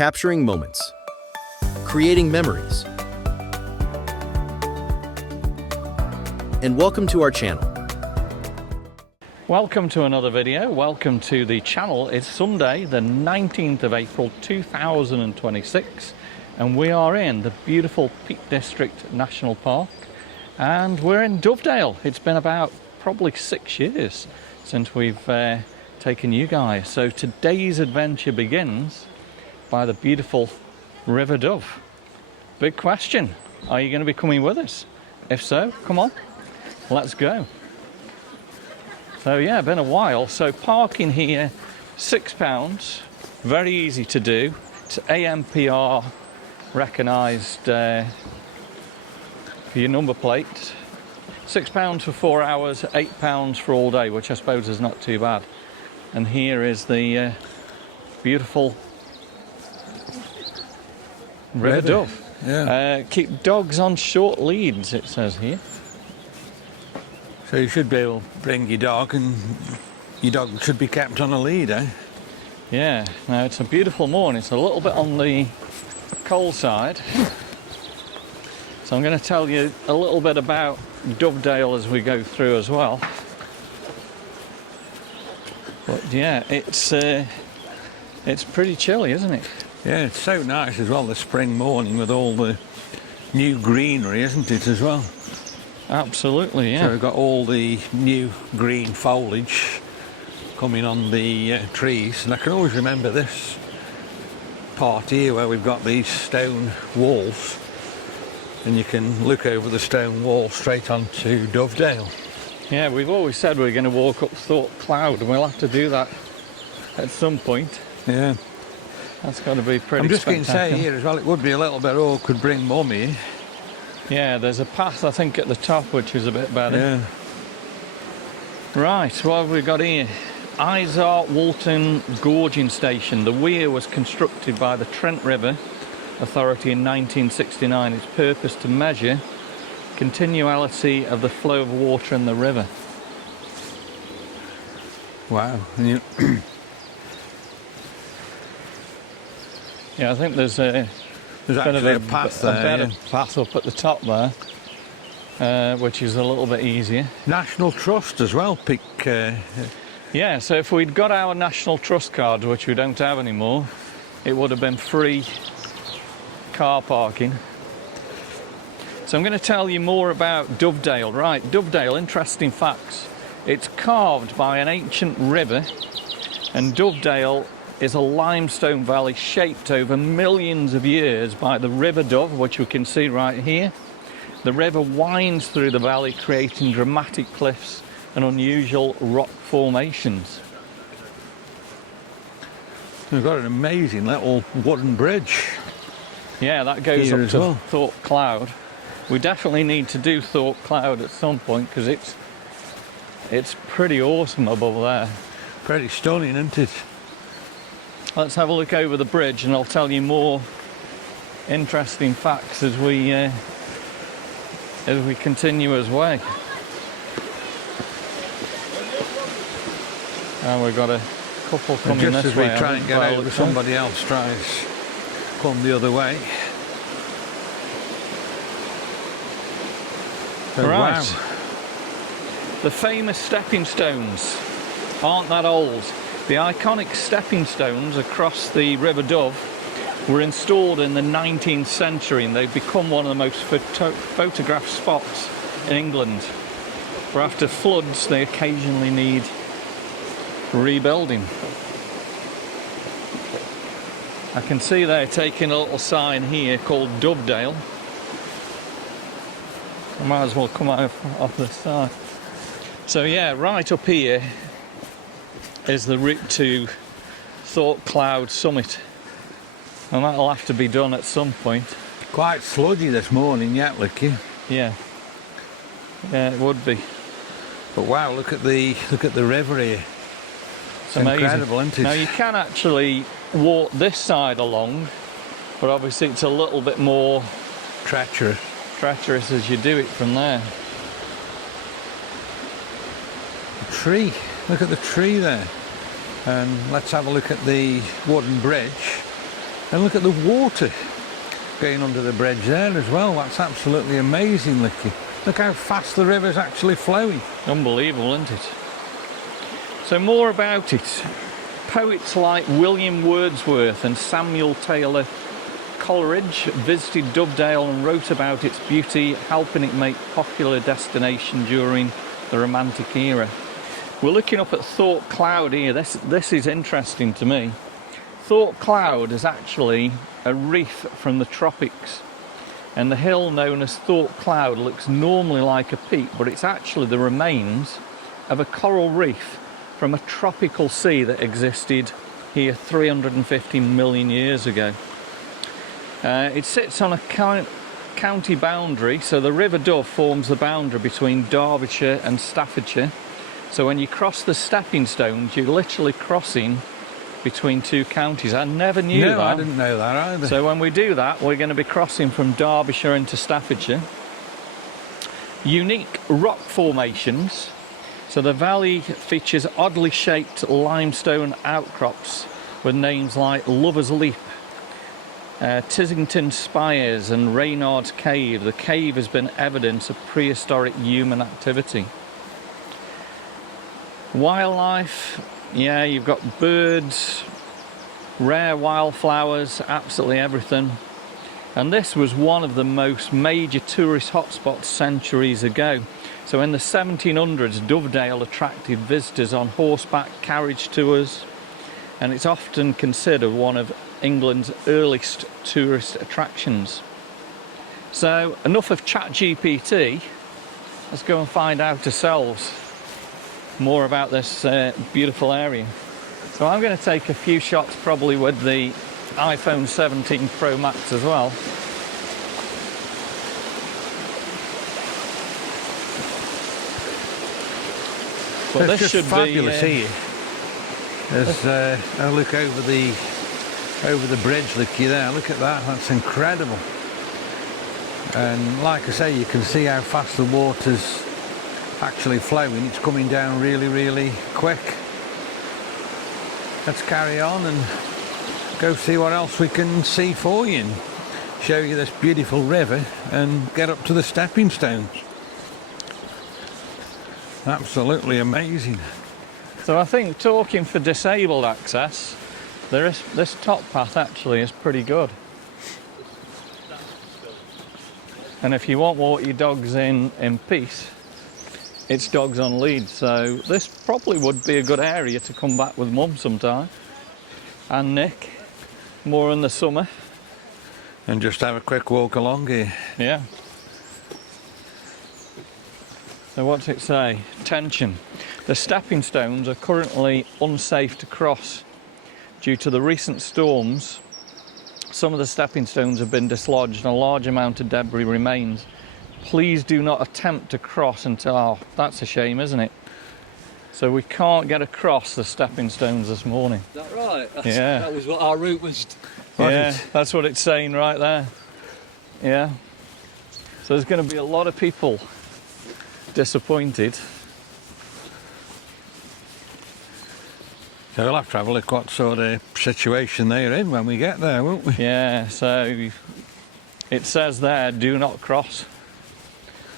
capturing moments, creating memories. And welcome to our channel. Welcome to another video. Welcome to the channel. It's Sunday, the 19th of April 2026, and we are in the beautiful Peak District National Park, and we're in Dovedale. It's been about probably 6 years since we've taken you guys. So today's adventure begins by the beautiful River Dove. Big question, are you going to be coming with us? If so, come on, let's go. So yeah, been a while. So parking here, £6, very easy to do. It's AMPR recognised for your number plate. £6 for 4 hours, £8 for all day, which I suppose is not too bad. And here is the beautiful River Dove. Yeah. Keep dogs on short leads, it says here. So you should be able to bring your dog, and your dog should be kept on a lead, eh? Yeah, now it's a beautiful morning. It's a little bit on the cold side. So I'm going to tell you a little bit about Dovedale as we go through as well. But yeah, it's pretty chilly, isn't it? Yeah, it's so nice as well, the spring morning with all the new greenery, isn't it, as well? Absolutely, yeah. So we've got all the new green foliage coming on the trees, and I can always remember this part here where we've got these stone walls, and you can look over the stone wall straight onto Dovedale. Yeah, we've always said we're going to walk up Thorpe Cloud, and we'll have to do that at some point. Yeah. That's got to be pretty I'm just going to spectacular. say here as well, it would be a little bit awkward bring mum here. Yeah, there's a path, I think, at the top, which is a bit better. Yeah. Right, what have we got here? Izar Walton Gorging Station. The weir was constructed by the Trent River Authority in 1969. Its purpose to measure continuality of the flow of water in the river. Wow. And you Yeah, I think there's a There's actually a path there, better path up at the top there, which is a little bit easier. National Trust as well, Peak. Yeah, so if we'd got our National Trust cards, which we don't have anymore, it would have been free car parking. So I'm going to tell you more about Dovedale. Right, Dovedale, interesting facts. It's carved by an ancient river, and Dovedale is a limestone valley shaped over millions of years by the River Dove, which we can see right here. The river winds through the valley, creating dramatic cliffs and unusual rock formations. We've got an amazing little wooden bridge. Yeah, that goes Here up as to well. Thorpe Cloud. We definitely need to do Thorpe Cloud at some point, because it's pretty awesome above there. Pretty stunning, isn't it? Let's have a look over the bridge, and I'll tell you more interesting facts as we continue as way. And we've got a couple coming And just this as we way. try and get over, somebody else tries to come the other way. So, Right. wow. The famous stepping stones aren't that old. The iconic stepping stones across the River Dove were installed in the 19th century, and they've become one of the most photographed spots in England. Where after floods, they occasionally need rebuilding. I can see they're taking a little sign here called Dovedale. I might as well come out off the side. So yeah, right up here is the route to Thorpe Cloud Summit, and that'll have to be done at some point. Quite sludgy this morning yet, Licky. Yeah, it would be. But wow, look at the river here. It's amazing. Incredible, isn't it? Now you can actually walk this side along, but obviously it's a little bit more treacherous as you do it from there. The tree, look at the tree there. And let's have a look at the wooden bridge. And look at the water going under the bridge there as well. That's absolutely amazing, Licky. Look how fast the river's actually flowing. Unbelievable, isn't it? So more about it. Poets like William Wordsworth and Samuel Taylor Coleridge visited Dovedale and wrote about its beauty, helping it make popular destination during the Romantic era. We're looking up at Thorpe Cloud here. This is interesting to me. Thorpe Cloud is actually a reef from the tropics, and the hill known as Thorpe Cloud looks normally like a peak, but it's actually the remains of a coral reef from a tropical sea that existed here 350 million years ago. It sits on a county boundary, so the River Dove forms the boundary between Derbyshire and Staffordshire. So when you cross the stepping stones, you're literally crossing between two counties. I never knew that. No, I didn't know that either. So when we do that, we're going to be crossing from Derbyshire into Staffordshire. Unique rock formations. So the valley features oddly shaped limestone outcrops with names like Lover's Leap, Tissington Spires and Reynard's Cave. The cave has been evidence of prehistoric human activity. Wildlife, yeah, you've got birds, rare wildflowers, absolutely everything. And this was one of the most major tourist hotspots centuries ago. So in the 1700s, Dovedale attracted visitors on horseback carriage tours, and it's often considered one of England's earliest tourist attractions. So enough of ChatGPT, let's go and find out ourselves more about this beautiful area. So I'm going to take a few shots probably with the iPhone 17 Pro Max as well. But It's this just should fabulous be here. As I look over the bridge, Licky, there, look at that, that's incredible. And like I say, you can see how fast the water's actually flowing. It's coming down really, really quick. Let's carry on and go see what else we can see for you and show you this beautiful river and get up to the stepping stones. Absolutely amazing. So I think, talking for disabled access, this top path actually is pretty good. And if you want to walk your dogs in peace, it's dogs on lead. So this probably would be a good area to come back with Mum sometime, and Nick, more in the summer. And just have a quick walk along here. Yeah. So what's it say? Tension. The stepping stones are currently unsafe to cross due to the recent storms. Some of the stepping stones have been dislodged and a large amount of debris remains. Please do not attempt to cross until... Oh, that's a shame, isn't it? So we can't get across the stepping stones this morning. Is that right? Yeah. That was what our route was. Yeah, that's what it's saying right there. Yeah. So there's going to be a lot of people disappointed. So we'll have to have a look what sort of situation they're in when we get there, won't we? Yeah, so it says there, do not cross,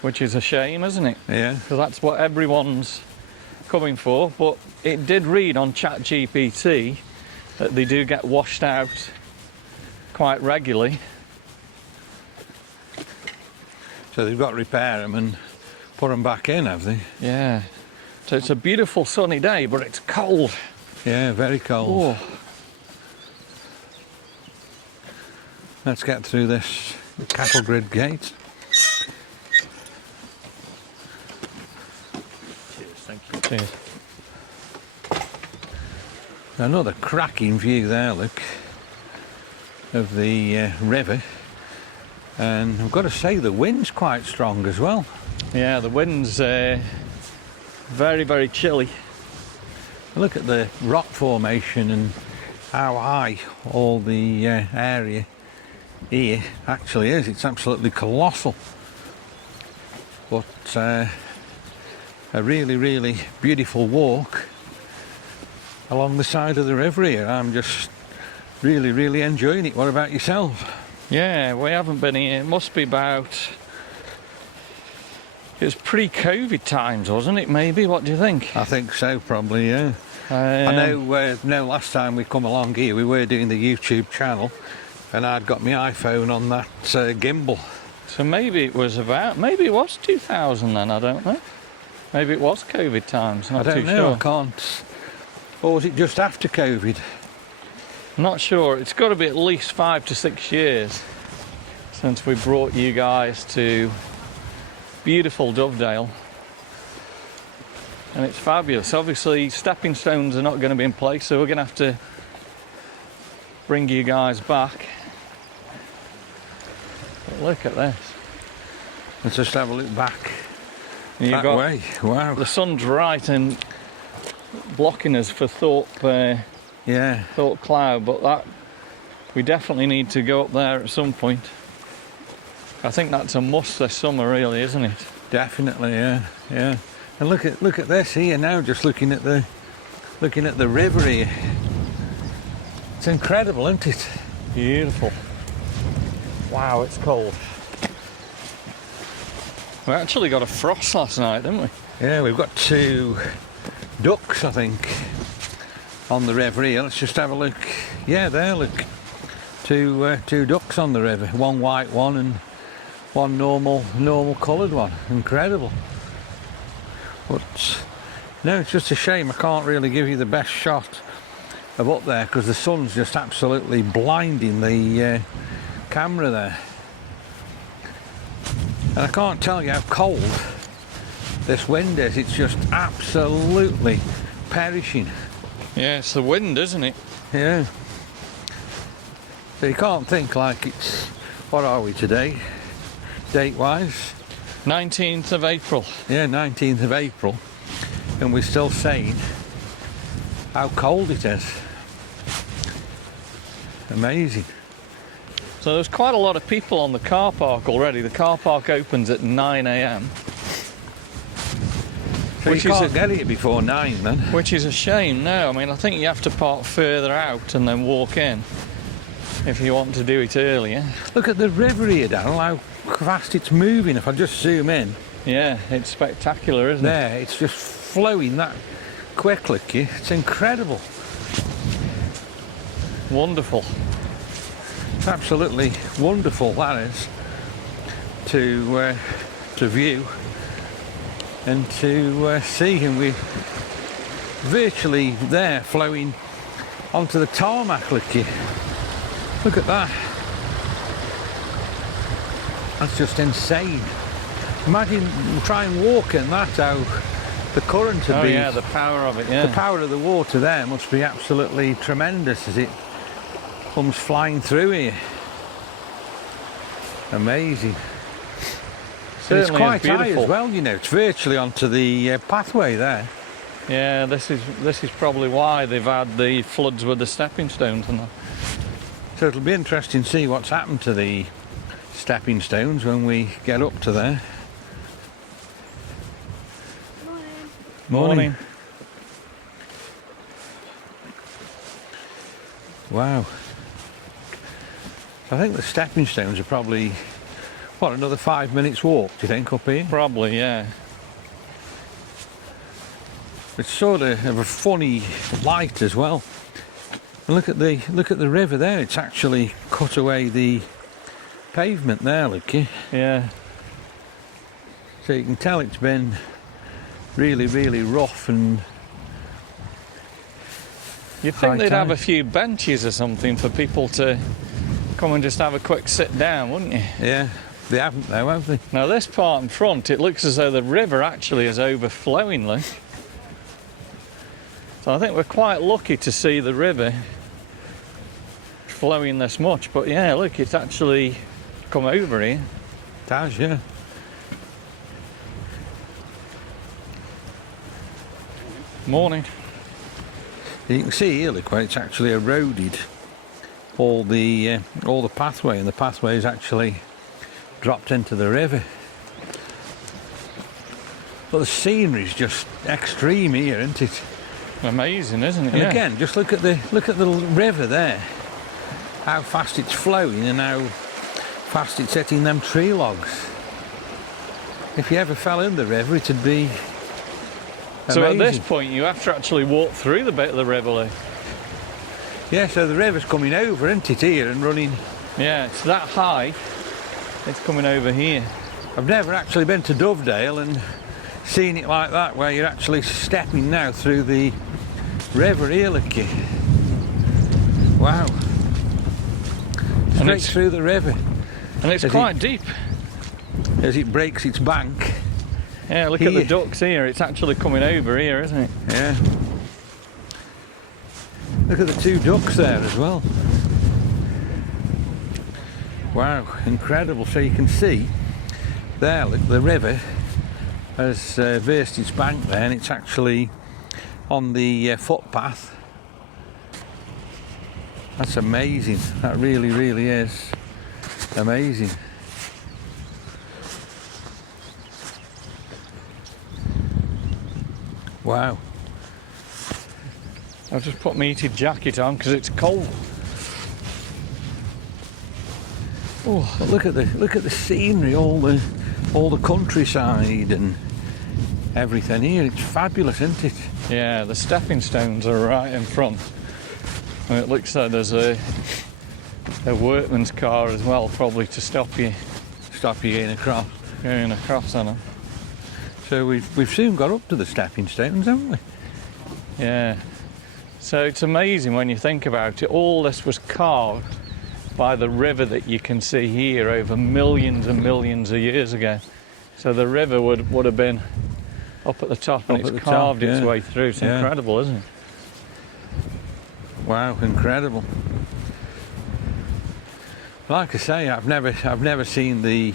which is a shame, isn't it? Yeah. Because that's what everyone's coming for. But it did read on ChatGPT that they do get washed out quite regularly. So they've got to repair them and put them back in, have they? Yeah. So it's a beautiful sunny day, but it's cold. Yeah, very cold. Oh. Let's get through this cattle grid gate. Cheers, thank you. Cheers. Another cracking view there, look, of the river. And I've got to say the wind's quite strong as well. Yeah, the wind's very, very chilly. Look at the rock formation and how high all the area here actually is. It's absolutely colossal. But a really, really beautiful walk along the side of the river here. I'm just Really, really enjoying it. What about yourself? Yeah, we haven't been here. It must be about... It was pre-COVID times, wasn't it, maybe? What do you think? I think so, probably, yeah. I know last time we come along here, we were doing the YouTube channel, and I'd got my iPhone on that gimbal. So maybe it was 2000 then, I don't know. Maybe it was COVID times, not I don't too know, sure. I can't. Or was it just after COVID? Not sure. It's got to be at least 5 to 6 years since we brought you guys to beautiful Dovedale. And it's fabulous. Obviously, stepping stones are not going to be in place, so we're going to have to bring you guys back. But look at this. Let's just have a look back You've that got way. Wow. the sun's right and blocking us for Thorpe Cloud, but that we definitely need to go up there at some point. I think that's a must this summer, really, isn't it? Definitely, yeah. And look at this here now. Just looking at the river here. It's incredible, isn't it? Beautiful. Wow, it's cold. We actually got a frost last night, didn't we? Yeah, we've got 2 ducks, I think, on the river here. Let's just have a look. Yeah, there, look. 2 ducks on the river. One white one and one normal coloured one. Incredible. But no, it's just a shame I can't really give you the best shot of up there because the sun's just absolutely blinding the camera there. And I can't tell you how cold this wind is. It's just absolutely perishing. Yeah, it's the wind, isn't it? Yeah. So you can't think like it's... What are we today? Date-wise? 19th of April. Yeah, 19th of April. And we're still saying how cold it is. Amazing. So there's quite a lot of people on the car park already. The car park opens at 9 a.m. So you can't get here before 9 then? Which is a shame, no. I mean, I think you have to park further out and then walk in if you want to do it earlier. Look at the river here, Daniel, how fast it's moving. If I just zoom in. Yeah, it's spectacular, isn't it? There, it's just flowing that quickly. It's incredible. Wonderful. It's absolutely wonderful, that is, to view and to see. And we're virtually there, flowing onto the tarmac. Look at that. That's just insane. Imagine try and walk in that, how the current would be. Oh yeah, the power of it, yeah. The power of the water there must be absolutely tremendous as it comes flying through here. Amazing. Certainly it's quite high beautiful as well, you know. It's virtually onto the pathway there. Yeah, this is probably why they've had the floods with the stepping stones and that. So it'll be interesting to see what's happened to the stepping stones when we get up to there. Morning. Wow. I think the stepping stones are probably, what, another 5 minutes walk, do you think, up here? Probably, yeah. It's sort of a funny light as well. And look at the river there. It's actually cut away the pavement there, look. Yeah. So you can tell it's been really, really rough. And You'd think they'd have a few benches or something for people to come and just have a quick sit down, wouldn't you? Yeah, they haven't though, have they? Now this part in front, it looks as though the river actually is overflowing, look. So I think we're quite lucky to see the river flowing this much. But yeah, look, it's actually come over here. It has, yeah. Morning. You can see here, look, where it's actually eroded all the pathway, and the pathway is actually dropped into the river. But the scenery is just extreme here, isn't it? Amazing, isn't it? And yeah. again, just look at the river there. how fast it's flowing and how fast it's hitting them tree logs. If you ever fell in the river, it'd be amazing. So at this point, you have to actually walk through the bit of the river, Lee. Yeah, so the river's coming over, isn't it, here, and running. Yeah, it's that high. It's coming over here. I've never actually been to Dovedale and seen it like that, where you're actually stepping now through the river here, look you. Wow. Straight through the river. And it's quite deep. As it breaks its bank. Yeah, look at the ducks here. It's actually coming over here, isn't it? Yeah. Look at the two ducks there as well. Wow, incredible. So you can see there, look, the river has veered its bank there, and it's actually on the footpath. That's amazing. That really, really is amazing. Wow. I've just put my heated jacket on because it's cold. Oh, but look at the scenery, all the countryside and everything here. It's fabulous, isn't it? Yeah, the stepping stones are right in front. And it looks like there's a workman's car as well, probably to stop you Going across. going across on them. So we've soon got up to the stepping stones, haven't we? Yeah. So it's amazing when you think about it. All this was carved by the river that you can see here over millions and millions of years ago. So the river would have been up at the top, and it's carved its way through. It's incredible, isn't it? Wow, incredible. Like I say, I've never seen the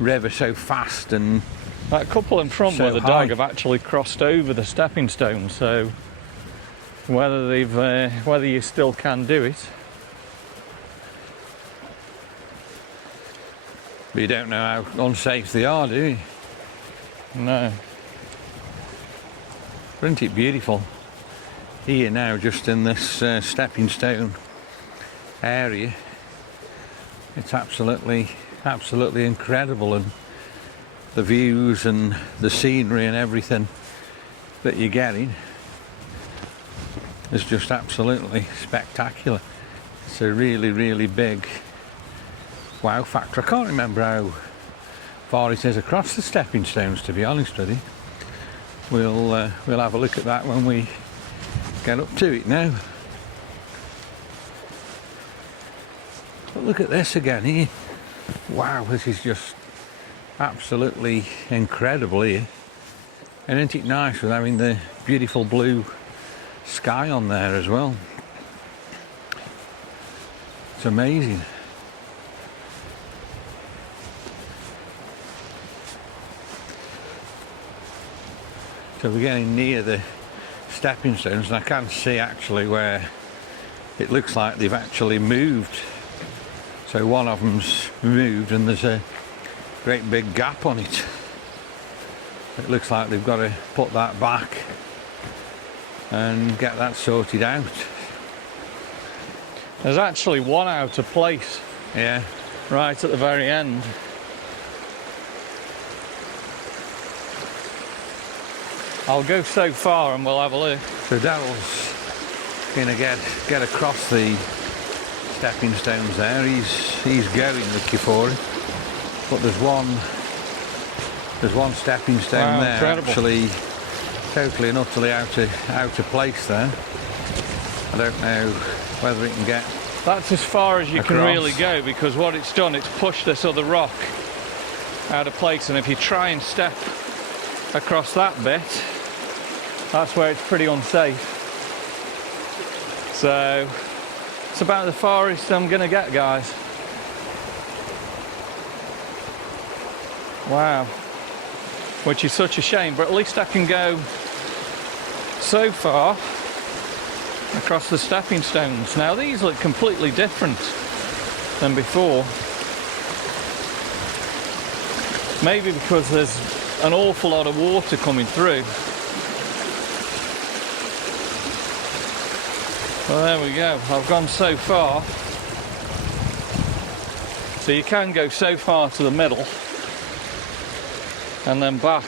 river so fast, and That couple in front so with the high. dog have actually crossed over the stepping stones. So whether you still can do it. But you don't know how unsafe they are, do you? No. Isn't it beautiful? Here now, just in this stepping stone area, it's absolutely incredible, and the views and the scenery and everything that you're getting is just absolutely spectacular. It's a really, really big wow factor. I can't remember how far it is across the stepping stones, to be honest with you. We'll have a look at that when we get up to it now. But look at this again here. Wow, this is just absolutely incredible here. And isn't it nice with having the beautiful blue sky on there as well? It's amazing. So we're getting near the stepping stones, and I can see actually where it looks like they've actually moved. So one of them's moved and there's a great big gap on it. It looks like they've got to put that back and get that sorted out. There's actually one out of place. Yeah. Right at the very end. I'll go so far and we'll have a look. So Daryl's gonna get across the stepping stones there. He's going looking for it. But there's one stepping stone there, incredible. actually totally and utterly out of place there. I don't know whether it can get. That's as far as you can across. really go, because what it's done, it's pushed this other rock out of place, and if you try and step across that bit, that's where it's pretty unsafe. So it's about the farthest I'm gonna get, guys. Wow. Which is such a shame, but at least I can go so far across the stepping stones. Now these look completely different than before. Maybe because there's an awful lot of water coming through. Well, there we go. I've gone so far. So you can go so far to the middle and then back.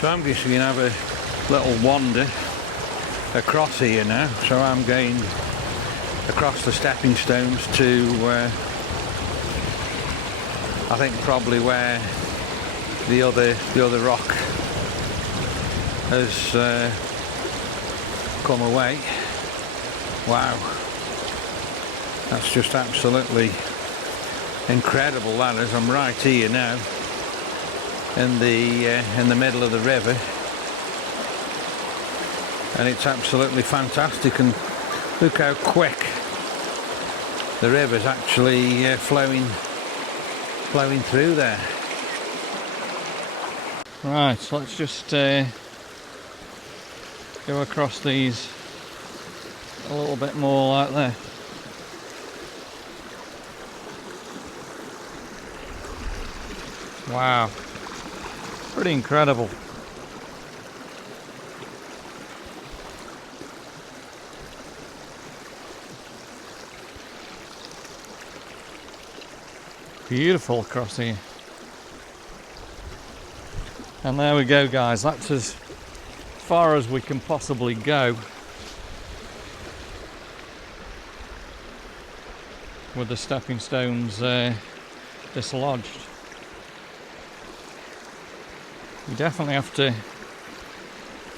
So I'm just going to have a little wander across here now. So I'm going across the stepping stones to I think probably where the other rock has come away. Wow, that's just absolutely incredible, that is. I'm right here now in the middle of the river, and it's absolutely fantastic. And look how quick the river's actually flowing through there. Right, so let's just go across these a little bit more like that. Wow, pretty incredible. Beautiful across here. And there we go, guys, that's as far as we can possibly go with the stepping stones dislodged. You definitely have to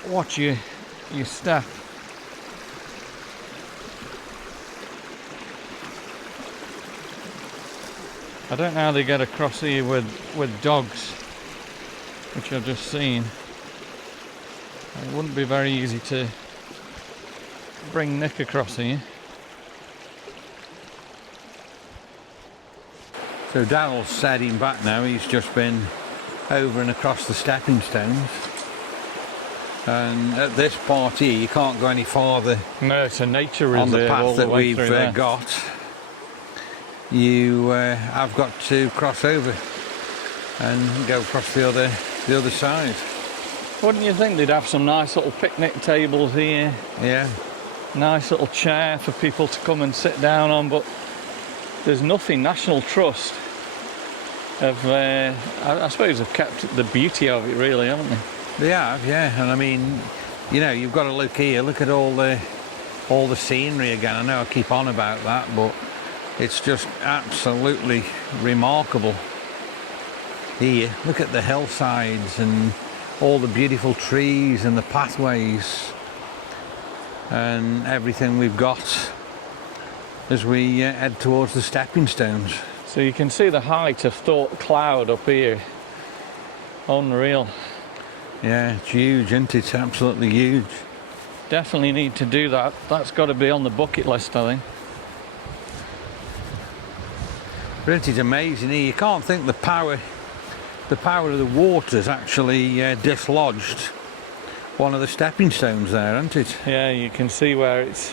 watch your step. I don't know how they get across here with dogs, which I've just seen. It wouldn't be very easy to bring Nick across here. So Daryl's heading back now. He's just been over and across the stepping stones, and at this part here you can't go any farther. No, it's a nature reserve on the path all that the way we've through there. got. You have got to cross over and go across the other side. Wouldn't you think they'd have some nice little picnic tables here? Yeah. Nice little chair for people to come and sit down on, but there's nothing. National Trust have, I suppose, have kept the beauty of it, really, haven't they? They have, yeah. And I mean, you know, you've got to look here. Look at all the scenery again. I know I keep on about that, but it's just absolutely remarkable here. Look at the hillsides and all the beautiful trees and the pathways and everything we've got as we head towards the stepping stones. So you can see the height of Thought Cloud up here. Unreal. Yeah, it's huge, isn't it? It's absolutely huge. Definitely need to do that. That's got to be on the bucket list, I think. But it is amazing here. You can't think the power of the water's actually dislodged one of the stepping stones there, isn't it? Yeah, you can see where it's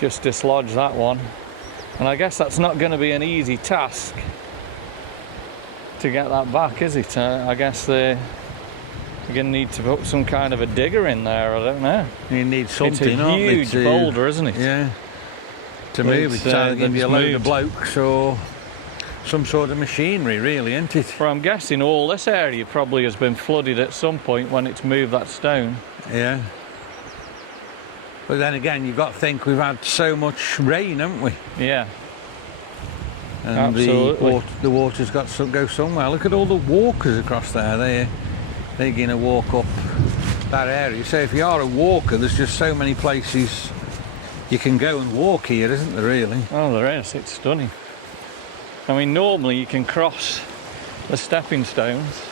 just dislodged that one. And I guess that's not going to be an easy task to get that back, is it? I guess you're going to need to put some kind of a digger in there, I don't know. You need something, it's a huge boulder, isn't it? Yeah. To move it, either going to be a load of blokes or some sort of machinery, really, isn't it? Well, I'm guessing all this area probably has been flooded at some point when it's moved that stone. Yeah. But then again, you've got to think we've had so much rain, haven't we? Yeah. And absolutely. the water's got to go somewhere. Look at all the walkers across there. They're going to walk up that area. So if you are a walker, there's just so many places you can go and walk here, isn't there, really? Oh, there is. It's stunning. I mean, normally you can cross the stepping stones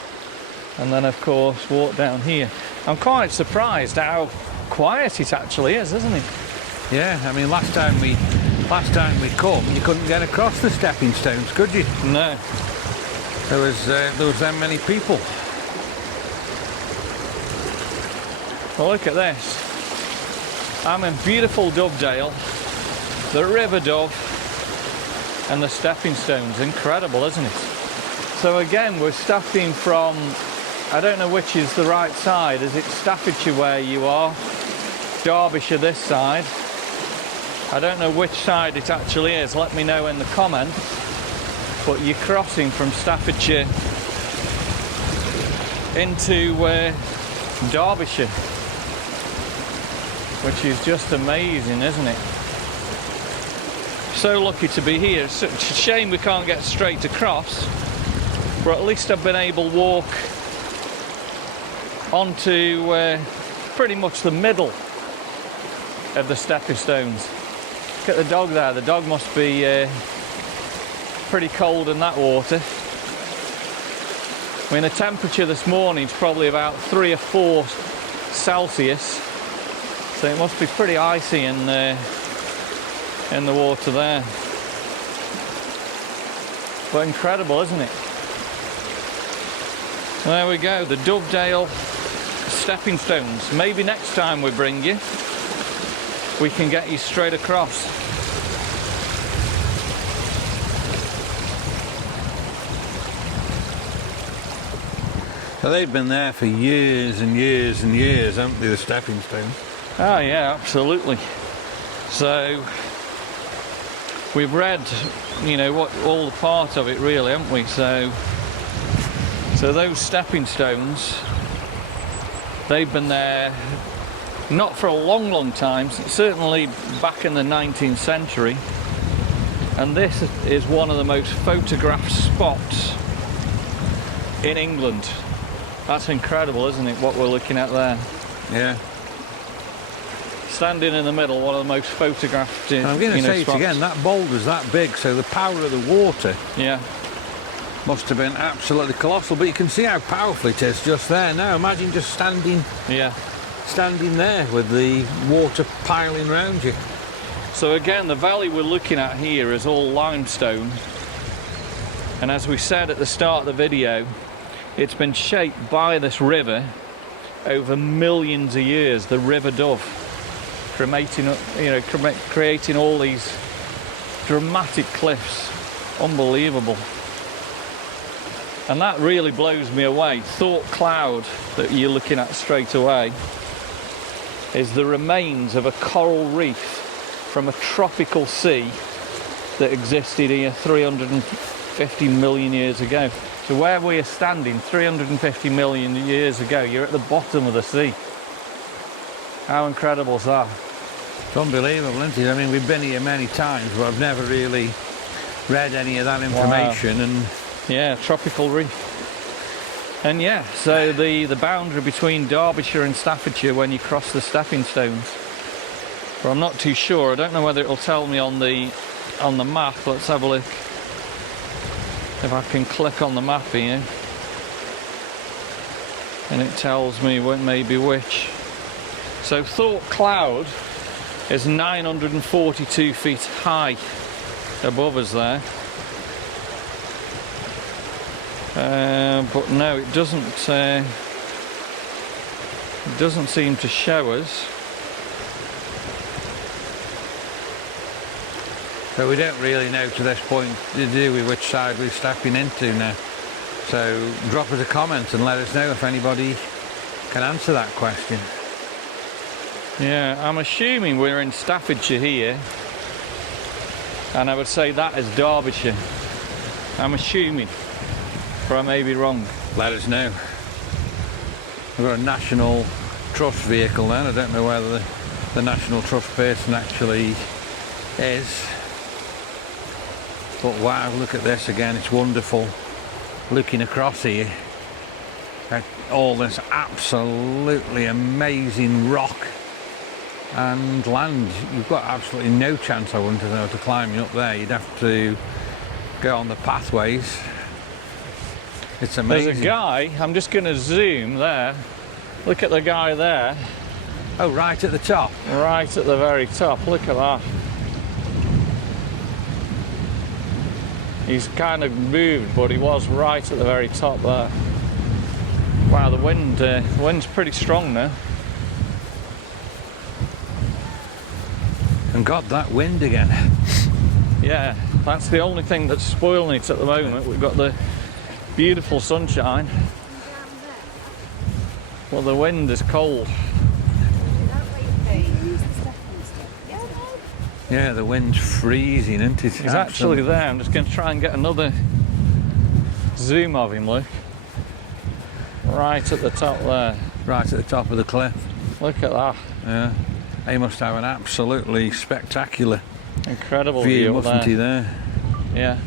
and then, of course, walk down here. I'm quite surprised how quiet it actually is, isn't it? Yeah, I mean, last time we come, you couldn't get across the stepping stones, could you? No. There was that many people. Well, look at this. I'm in beautiful Dovedale, the River Dove, and the stepping stones. Incredible, isn't it? So again, we're stepping from, I don't know which is the right side. Is it Staffordshire where you are? Derbyshire this side. I don't know which side it actually is, let me know in the comments, but you're crossing from Staffordshire into Derbyshire, which is just amazing, isn't it? So lucky to be here. It's such a shame we can't get straight across, but at least I've been able to walk onto pretty much the middle of the stepping stones. Look at the dog there. The dog must be pretty cold in that water. I mean, the temperature this morning is probably about 3 or 4 Celsius, so it must be pretty icy in the water there. But incredible, isn't it? There we go, the Dovedale stepping stones. Maybe next time we bring you, we can get you straight across. So they've been there for years and years and years, haven't they, the stepping stones? Oh yeah, absolutely. So we've read, you know, what all the part of it really, haven't we? So those stepping stones, they've been there not for a long time, certainly back in the 19th century, and this is one of the most photographed spots in England. That's incredible, isn't it, what we're looking at there? Yeah. Standing in the middle, one of the most photographed I'm going to say it spots. again, that boulder's that big, so the power of the water must have been absolutely colossal, but you can see how powerful it is just there now. Imagine just standing there with the water piling around you. So again, the valley we're looking at here is all limestone, and as we said at the start of the video, it's been shaped by this river over millions of years, the River Dove, creating all these dramatic cliffs. Unbelievable. And that really blows me away. Thought Cloud, that you're looking at straight away, is the remains of a coral reef from a tropical sea that existed here 350 million years ago. So where we are standing 350 million years ago, you're at the bottom of the sea. How incredible is that? It's unbelievable, isn't it? I mean, we've been here many times, but I've never really read any of that information. Wow. And yeah, tropical reef. And yeah, so the boundary between Derbyshire and Staffordshire when you cross the stepping stones. But I'm not too sure. I don't know whether it'll tell me on the map. Let's have a look. If I can click on the map here, and it tells me maybe which. So Thought Cloud is 942 feet high above us there. But no, it doesn't seem to show us. so we don't really know to this point, do we, which side we're stepping into now. So drop us a comment and let us know if anybody can answer that question. Yeah, I'm assuming we're in Staffordshire here, and I would say that is Derbyshire. I'm assuming, but I may be wrong. Let us know. We've got a National Trust vehicle then. I don't know whether the National Trust person actually is. But wow, look at this again, it's wonderful. Looking across here at all this absolutely amazing rock and land. You've got absolutely no chance, I wouldn't know, to climbing up there. You'd have to go on the pathways. It's amazing. There's a guy, I'm just going to zoom there. Look at the guy there. Oh, right at the top. Right at the very top, look at that. He's kind of moved, but he was right at the very top there. Wow, the wind's pretty strong now. And got that wind again. Yeah, that's the only thing that's spoiling it at the moment. We've got the beautiful sunshine, well, the wind is cold. Yeah, the wind's freezing, isn't it? He's actually there. I'm just going to try and get another zoom of him, look. Right at the top there. Right at the top of the cliff. Look at that. Yeah. He must have an absolutely spectacular Incredible view, view up mustn't he, there. there? Yeah.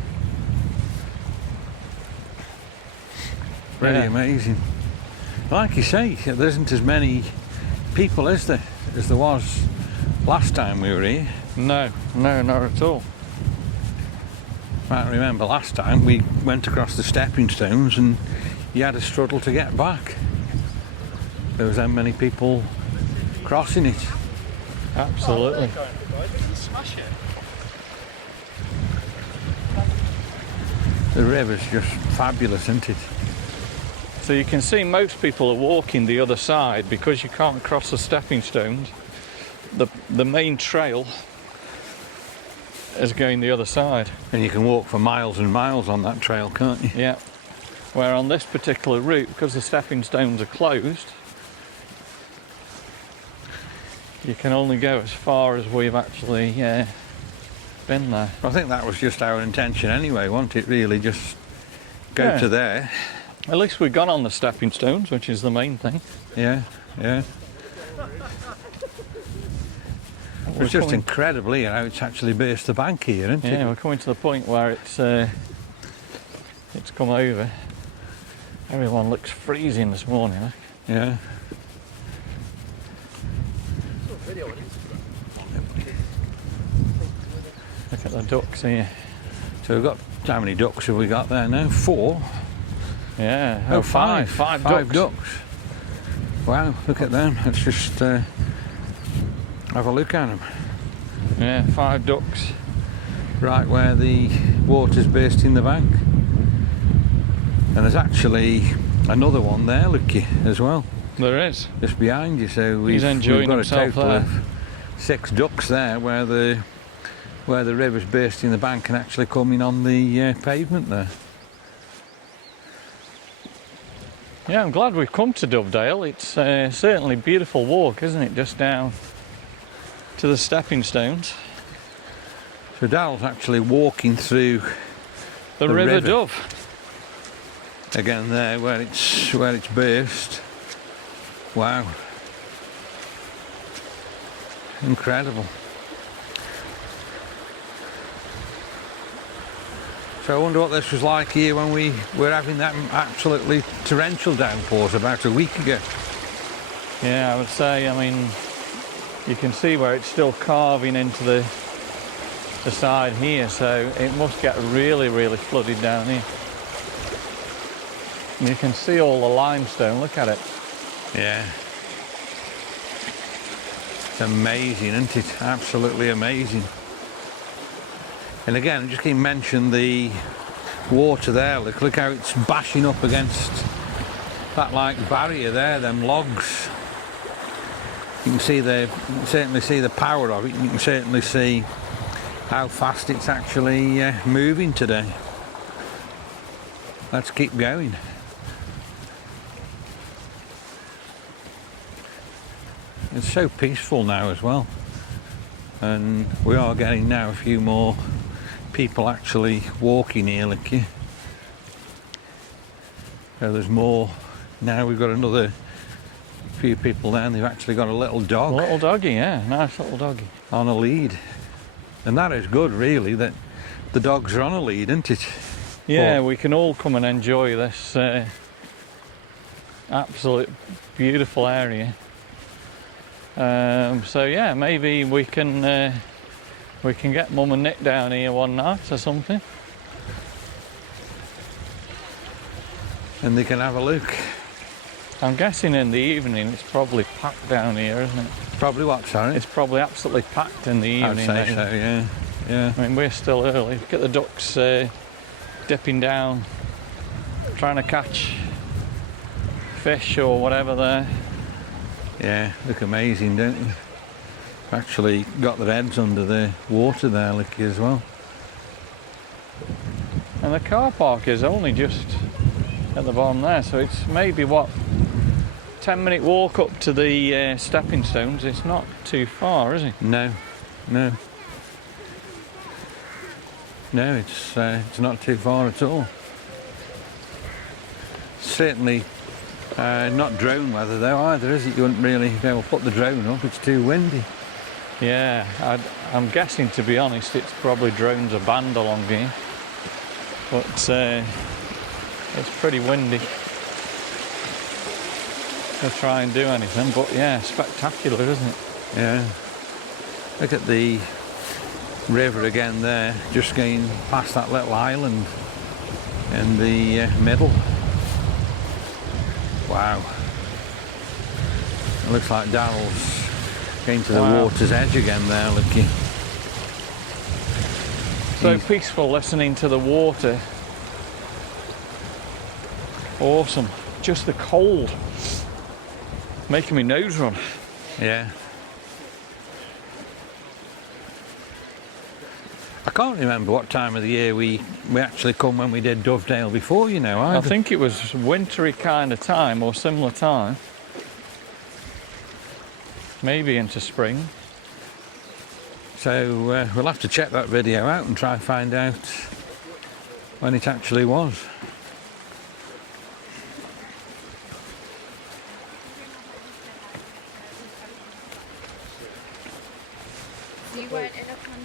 Really Yeah. amazing. Like you say, there isn't as many people, is there, as there was last time we were here. No, not at all. I remember last time we went across the stepping stones and you had to struggle to get back. There was that many people crossing it. Absolutely. The river's just fabulous, isn't it? So you can see most people are walking the other side because you can't cross the stepping stones. The main trail is going the other side. And you can walk for miles and miles on that trail, can't you? Yeah. Where on this particular route, because the stepping stones are closed, you can only go as far as we've actually been there. I think that was just our intention anyway, wasn't it, really? Just go to there. At least we've gone on the stepping stones, which is the main thing. Yeah, yeah. It's just incredible here how it's actually burst the bank here, isn't it? Yeah, we're coming to the point where it's come over. Everyone looks freezing this morning. Eh? Yeah. Look at the ducks here. So we've got, how many ducks have we got there now? 4? Yeah. Oh, five. five Five ducks. Wow, look at them. Let's just have a look at them. Yeah, 5 ducks. Right where the water's bursting the bank. And there's actually another one there, looky, as well. There is. Just behind you, so we've enjoying got a himself total there. of 6 ducks there where the river's bursting the bank and actually coming on the pavement there. Yeah, I'm glad we've come to Dovedale. It's certainly a beautiful walk, isn't it? Just down to the stepping stones. So Dal's actually walking through The River Dove. again there where it's burst. Wow. Incredible. So I wonder what this was like here when we were having that absolutely torrential downpours about a week ago. Yeah, I would say, I mean, you can see where it's still carving into the side here, so it must get really, really flooded down here. And you can see all the limestone, look at it. Yeah. It's amazing, isn't it? Absolutely amazing. And again, I just keep mentioning the water there. Look how it's bashing up against that like barrier there, them logs. You can certainly see the power of it. You can certainly see how fast it's actually moving today. Let's keep going. It's so peaceful now as well. And we are getting now a few more people actually walking here, look here. So there's more. Now we've got another few people there and they've actually got a little dog. A little doggy, yeah, nice little doggy. On a lead. And that is good really that the dogs are on a lead, isn't it? Yeah, we can all come and enjoy this absolute beautiful area. So yeah, maybe we can get Mum and Nick down here one night or something. And they can have a look. I'm guessing in the evening it's probably packed down here, isn't it? Probably what, sorry? It's probably absolutely packed in the I would evening. say so, yeah. Yeah. I mean, we're still early. Look at the ducks dipping down, trying to catch fish or whatever there. Yeah, look amazing, don't you? Actually got their heads under the water there, look as well. And the car park is only just at the bottom there, so it's maybe what, 10-minute walk up to the stepping stones. It's not too far, is it? No, no. No, it's not too far at all. Certainly not drone weather though either, is it? You wouldn't really be able to put the drone up, it's too windy. Yeah, I'm guessing, to be honest, it's probably drones are banned along here. But it's pretty windy to try and do anything. But yeah, spectacular, isn't it? Yeah. Look at the river again there, just going past that little island in the middle. Wow. It looks like Darrell's going to the water's edge again there, looking. So peaceful listening to the water. Awesome. Just the cold making my nose run. Yeah. I can't remember what time of the year we actually come when we did Dovedale before, you know. I think it was wintry kind of time or similar time. Maybe into spring. So we'll have to check that video out and try and find out when it actually was. Do you want enough money?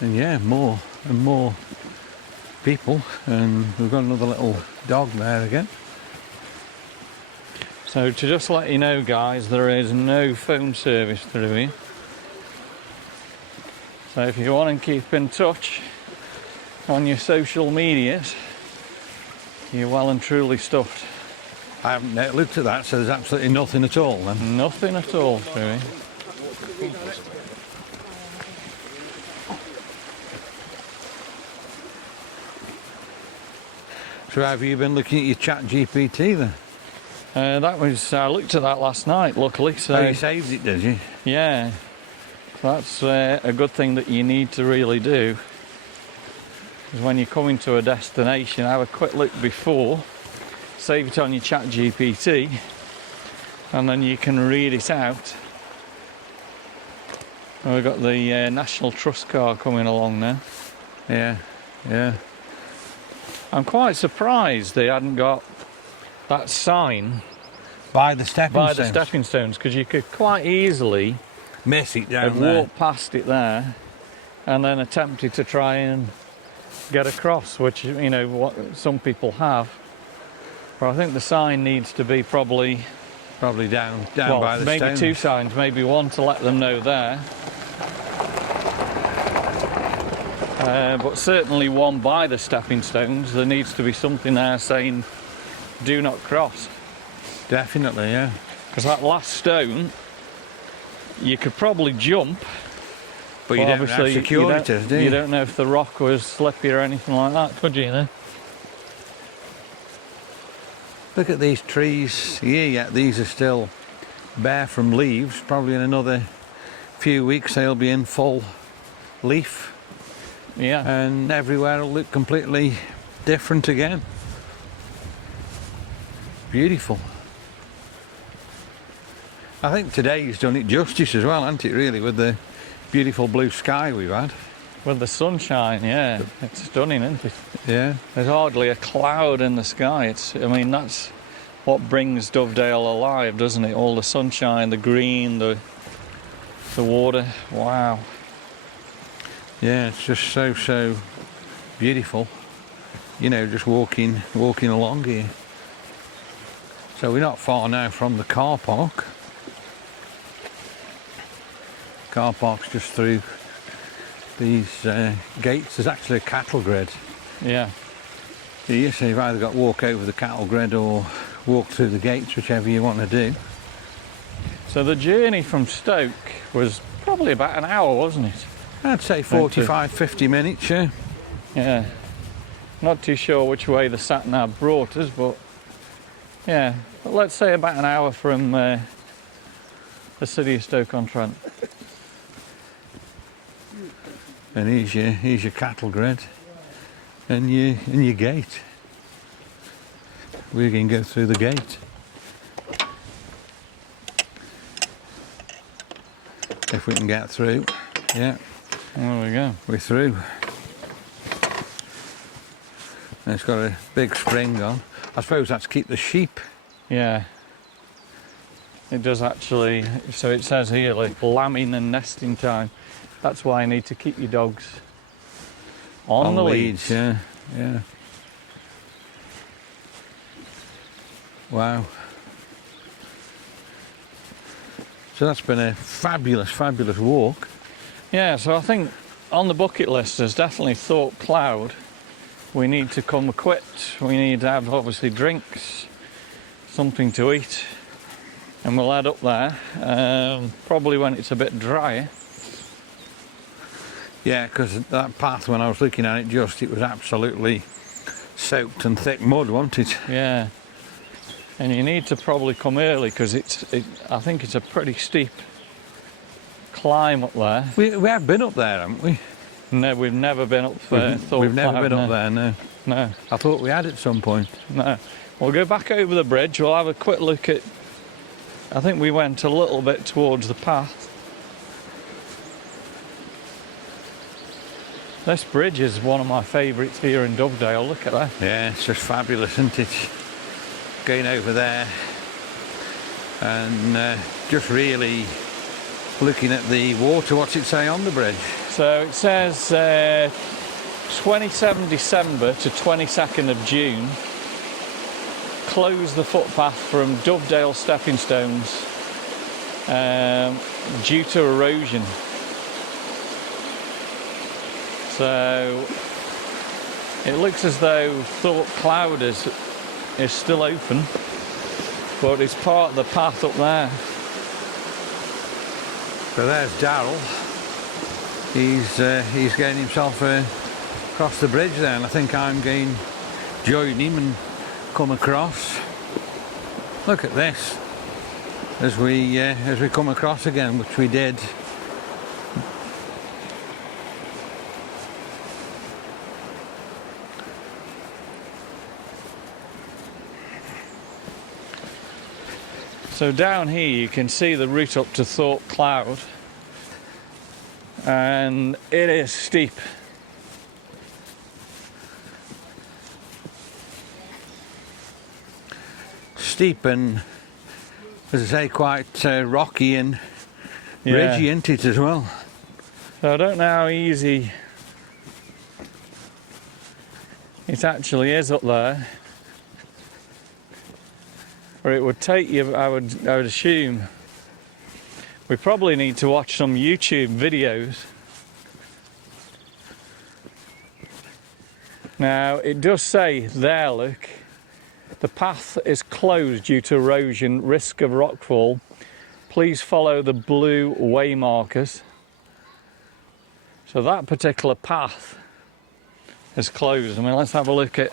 And yeah, more and more people, and we've got another little dog there again. So to just let you know, guys, there is no phone service through here. So if you want to keep in touch on your social medias, you're well and truly stuffed. I haven't looked at that, so there's absolutely nothing at all then. Nothing at all through here. So have you been looking at your chat GPT then? I looked at that last night, luckily. So Oh, you saved it, did you? yeah, that's a good thing that you need to really do. Because when you're coming to a destination, have a quick look before, save it on your chat GPT, and then you can read it out. And we've got the National Trust car coming along now. Yeah, yeah. I'm quite surprised they hadn't got that sign By the stepping stones. stepping stones, because you could quite easily Miss it down have there. walked past it there and then attempted to try and get across, which, you know, what some people have. But I think the sign needs to be probably Down well, by the maybe stones. two signs, maybe one to let them know there. But certainly one by the stepping stones. There needs to be something there saying do not cross. Definitely, yeah. Because that last stone, you could probably jump, But you don't have obviously security, do you? You don't know if the rock was slippy or anything like that, could you? Know? Look at these trees here yet. These are still bare from leaves. Probably in another few weeks they'll be in full leaf. Yeah. And everywhere will look completely different again. Beautiful. I think today's done it justice as well, hasn't it, really, with the beautiful blue sky we've had. With the sunshine, yeah. It's stunning, isn't it? Yeah. There's hardly a cloud in the sky. I mean, that's what brings Dovedale alive, doesn't it? All the sunshine, the green, the water. Wow. Yeah, it's just so beautiful. You know, just walking along here. So we're not far now from the car park. Car park's just through these gates. There's actually a cattle grid Yeah. here, so you've either got to walk over the cattle grid or walk through the gates, whichever you want to do. So the journey from Stoke was probably about an hour, wasn't it? I'd say 45, 50 minutes, yeah. Yeah. Not too sure which way the sat-nav brought us, but yeah. But let's say about an hour from the city of Stoke-on-Trent. And here's your cattle grid and your gate. we can go through the gate. If we can get through. Yeah, There we go. we're through. And it's got a big spring on. I suppose that's to keep the sheep. Yeah. It does actually. So it says here, like lambing and nesting time. That's why I need to keep your dogs on the leads. Yeah, yeah. Wow. So that's been a fabulous, fabulous walk. Yeah, so I think on the bucket list there's definitely Thorpe Cloud. We need to come equipped. We need to have obviously drinks, something to eat, and we'll head up there. Probably when it's a bit drier. Yeah, because that path, when I was looking at it, it was absolutely soaked and thick mud, wasn't it? Yeah, and you need to probably come early because I think it's a pretty steep climb up there. We have been up there, haven't we? No, we've never been up Thorpe We've never Cloud, been up no. there, no. No, I thought we had at some point. no. We'll go back over the bridge. We'll have a quick look at. I think we went a little bit towards the path. This bridge is one of my favourites here in Dovedale. Look at that. Yeah, it's just fabulous, isn't it? Going over there and just really looking at the water. What's it say on the bridge? So it says 27 December to 22nd of June. Close the footpath from Dovedale stepping stones due to erosion. So it looks as though Thorpe Cloud is still open, but it's part of the path up there. So there's Darryl. He's getting himself across the bridge there, and I think I'm going to join him and come across. Look at this as we come across again, which we did. So down here you can see the route up to Thorpe Cloud, and it is steep. Steep and, as I say, quite rocky and ridgy, isn't it, as well? So I don't know how easy it actually is up there. Or it would take you, I would assume. We probably need to watch some YouTube videos. Now it does say there, look, the path is closed due to erosion, risk of rockfall. Please follow the blue way markers. So that particular path is closed. I mean, let's have a look at.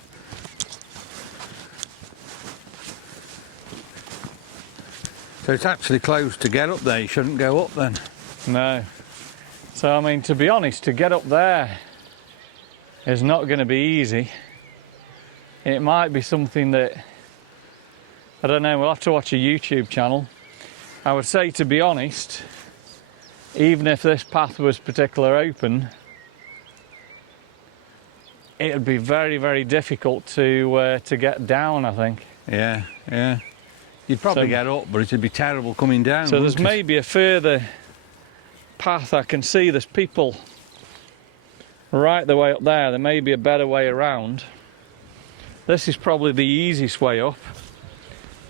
So it's actually closed to get up there. You shouldn't go up then. No. So I mean, to be honest, to get up there is not going to be easy. It might be something that, I don't know, we'll have to watch a YouTube channel. I would say, to be honest, even if this path was particularly open, it would be very, very difficult to get down, I think. Yeah, yeah. You'd probably So- get up, but it'd be terrible coming down. So there's wouldn't it? maybe a further path. I can see there's people right the way up there. There may be a better way around. This is probably the easiest way up,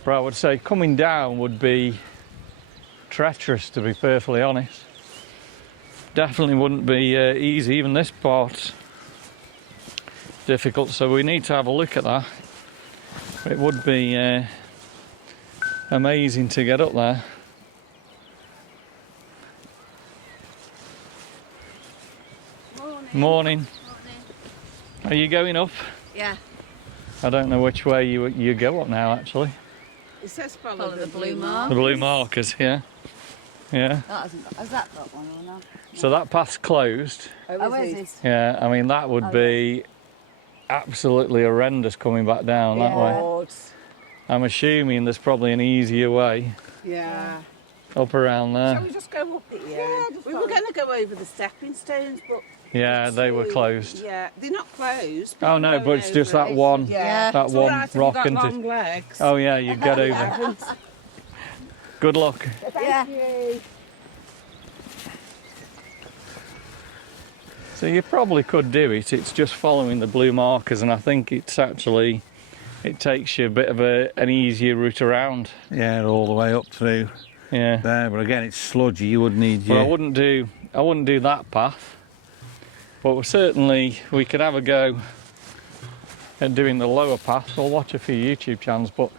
but I would say coming down would be treacherous, to be perfectly honest. Definitely wouldn't be easy. Even this part's difficult, so we need to have a look at that. It would be amazing to get up there. Morning. Morning. Morning. Are you going up? Yeah. I don't know which way you go up now, actually. It says follow Follow the blue mark. The blue markers, yeah. Yeah. Has that got one or not? So that path's closed. Oh, is it? Yeah, I mean, that would be absolutely horrendous coming back down that way. Oh, I'm assuming there's probably an easier way Yeah. up around Shall there. we just go up it? Yeah. We were going to go over the stepping stones, but Yeah, they were closed. yeah, they're not closed. Oh no, but it's just that one, Yeah. that It's one all right if rock, you've got isn't long it? legs. Oh yeah, you get We over. haven't. Good luck. Yeah. So you probably could do it. It's just following the blue markers, and I think it takes you a bit of an easier route around. Yeah, all the way up through Yeah. there. But again, it's sludgy. You would need But I your... wouldn't do that path. But certainly we could have a go at doing the lower path. We'll watch a few YouTube channels, but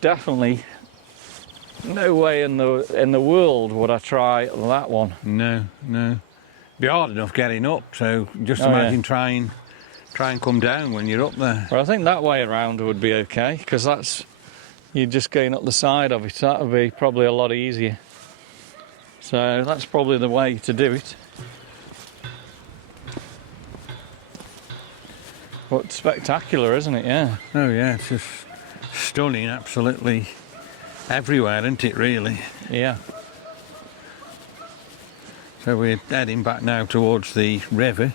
definitely no way in the world would I try that one. No, no. Be hard enough getting up. So just Oh, yeah. imagine try and come down when you're up there. But I think that way around would be okay, because you're just going up the side of it. That would be probably a lot easier. So that's probably the way to do it. But spectacular, isn't it? Yeah. Oh yeah, it's just stunning, absolutely everywhere, isn't it, really? Yeah. So we're heading back now towards the river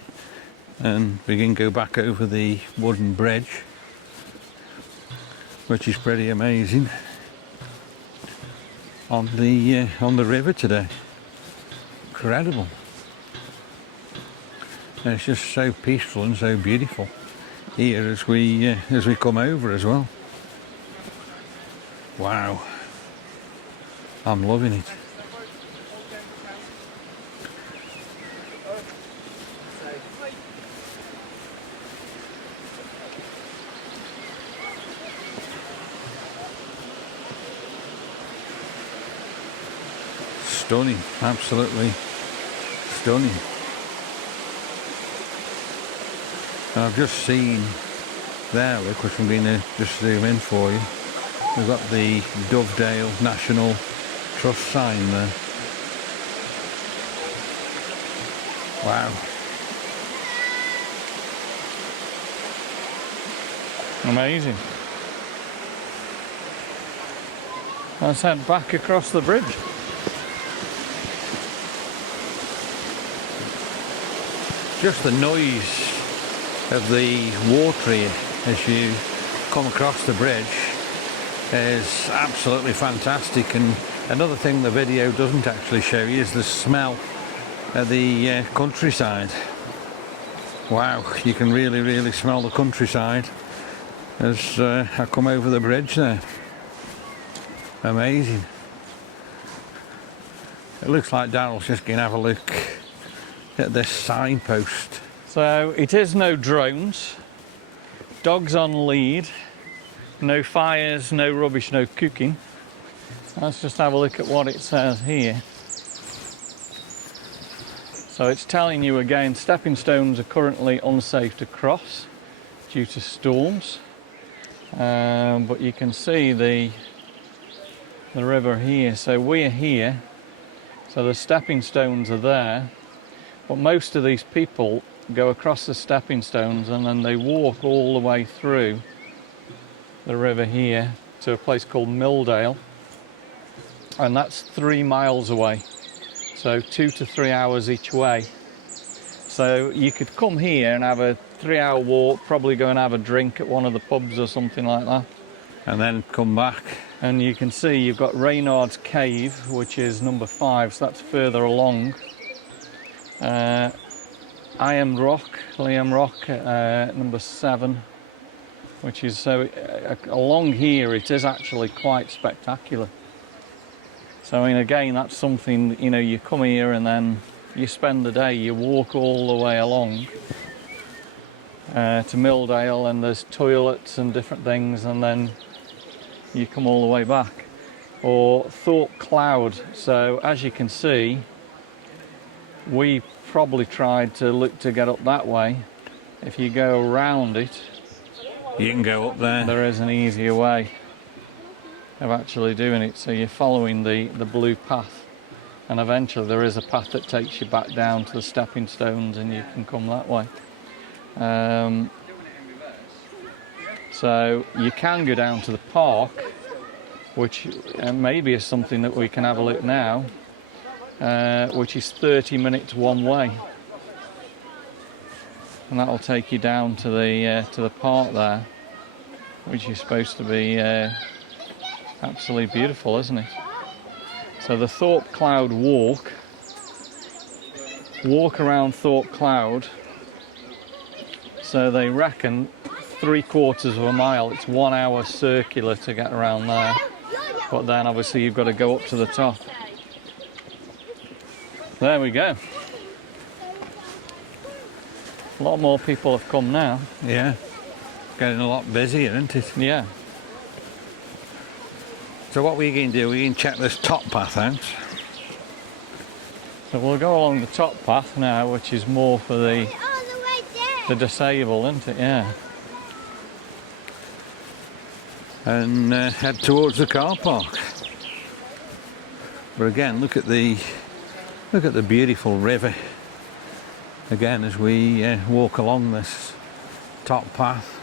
and we can go back over the wooden bridge, which is pretty amazing, on the river today. Incredible. And it's just so peaceful and so beautiful here as we come over as well. Wow, I'm loving it. Stunning, absolutely stunning. And I've just seen there, look, which I'm going to just zoom in for you. We've got the Dovedale National Trust sign there. Wow. Amazing. Let's head back across the bridge. Just the noise of the water here as you come across the bridge is absolutely fantastic. And another thing the video doesn't actually show you is the smell of the countryside. Wow, you can really smell the countryside as I come over the bridge there. Amazing. It looks like Daryl's just going to have a look at this signpost. So it is no drones, dogs on lead, no fires, no rubbish, no cooking. Let's just have a look at what it says here. So it's telling you again, stepping stones are currently unsafe to cross due to storms. But you can see the river here. So we're here. So the stepping stones are there. But most of these people go across the stepping stones and then they walk all the way through the river here to a place called Milldale. And that's 3 miles away. So 2 to 3 hours each way. So you could come here and have a 3-hour walk, probably go and have a drink at one of the pubs or something like that. And then come back. And you can see you've got Reynard's Cave, which is number 5, so that's further along. Liam Rock, number 7, which is so along here it is actually quite spectacular. So I mean, again, that's something, you know, you come here and then you spend the day, you walk all the way along to Milldale, and there's toilets and different things, and then you come all the way back. Or Thorpe Cloud. So as you can see, we probably tried to look to get up that way. If you go around it, You can go up there. there is an easier way of actually doing it. So you're following the blue path, and eventually there is a path that takes you back down to the stepping stones and you can come that way. So you can go down to the park, which maybe is something that we can have a look now, which is 30 minutes one way. And that'll take you down to the park there, which is supposed to be absolutely beautiful, isn't it? So the Thorpe Cloud walk around Thorpe Cloud. So they reckon 3/4 of a mile. It's 1 hour circular to get around there. But then obviously you've got to go up to the top. There we go. A lot more people have come now. Yeah, getting a lot busier, isn't it? Yeah. So what we're going to do, we're going to check this top path out. So we'll go along the top path now, which is more for the disabled, isn't it? Yeah. And head towards the car park. But again, look at the beautiful river. Again, as we walk along this top path,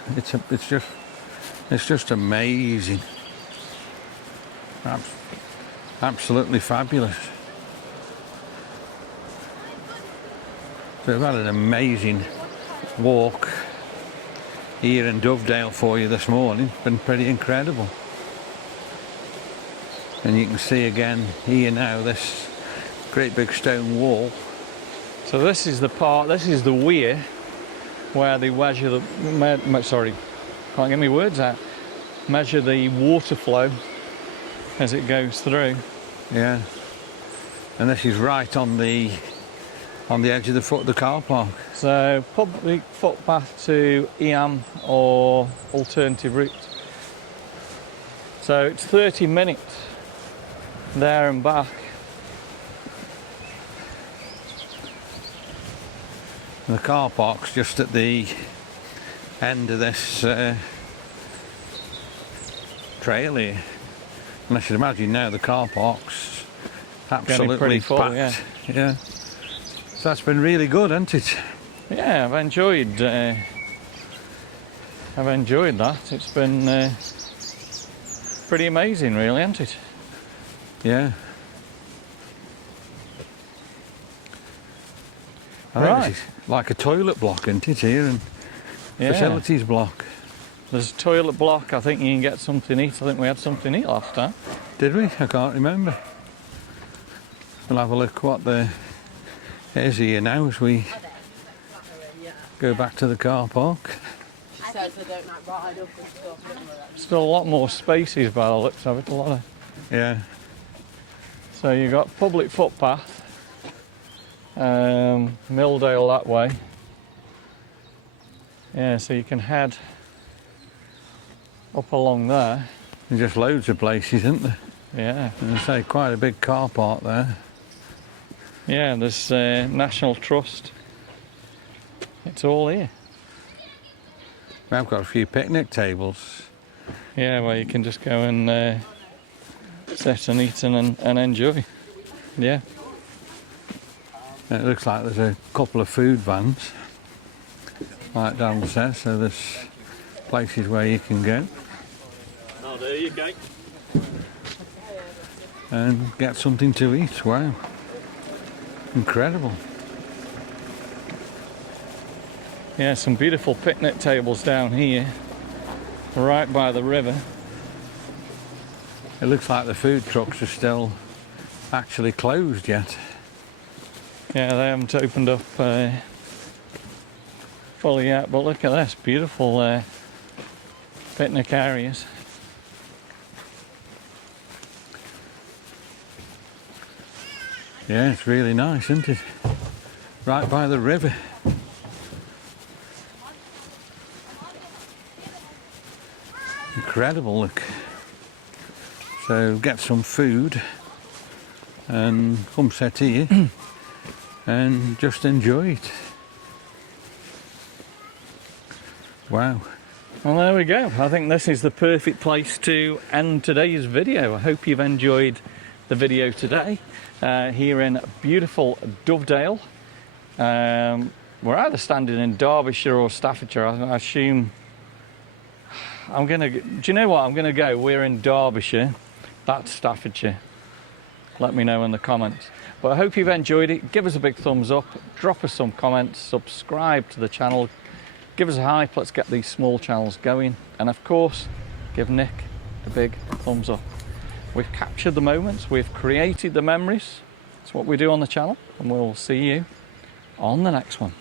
it's just amazing. Absolutely fabulous. So we've had an amazing walk here in Dovedale for you this morning. It's been pretty incredible. And you can see again here now this great big stone wall. So this is the part, this is the weir where they measure the, sorry, can't get my words out, measure the water flow as it goes through. Yeah. And this is right on the edge of the car park. So public footpath to EAM or alternative route. So it's 30 minutes there and back. And the car park's just at the end of this trail here. And I should imagine now the car park's absolutely pretty full, packed. Yeah. So that's been really good, hasn't it? Yeah, I've enjoyed that. It's been pretty amazing, really, hasn't it? Yeah. I think Right. this is like a toilet block, isn't it, here? And Yeah. facilities block. There's a toilet block. I think you can get something to eat. I think we had something to eat last time. Did we? I can't remember. We'll have a look what the is here now as we go back to the car park. Says they don't like ride up and stuff. Still a lot more spaces by the looks of it. A lot of. Yeah. So you've got public footpath, Milldale that way. Yeah, so you can head up along there. There's just loads of places, isn't there? Yeah. And I say quite a big car park there. Yeah, there's National Trust. It's all here. I've got a few picnic tables. Yeah, where you can just go and sit and eat and enjoy. Yeah. And it looks like there's a couple of food vans, like Donald says, so there's places where you can go. Oh, there you go. And get something to eat. Wow. Incredible. Yeah, some beautiful picnic tables down here, right by the river. It looks like the food trucks are still actually closed yet. Yeah, they haven't opened up fully yet, but look at this, beautiful picnic areas. Yeah, it's really nice, isn't it? Right by the river. Incredible, look. So get some food and come sit here and just enjoy it. Wow. Well, there we go. I think this is the perfect place to end today's video. I hope you've enjoyed the video today here in beautiful Dovedale. We're either standing in Derbyshire or Staffordshire. I assume do you know what? I'm gonna go. We're in Derbyshire. That's Staffordshire. Let me know in the comments. But I hope you've enjoyed it. Give us a big thumbs up. Drop us some comments. Subscribe to the channel. Give us a hype. Let's get these small channels going. And of course, give Nick a big thumbs up. We've captured the moments. We've created the memories. That's what we do on the channel. And we'll see you on the next one.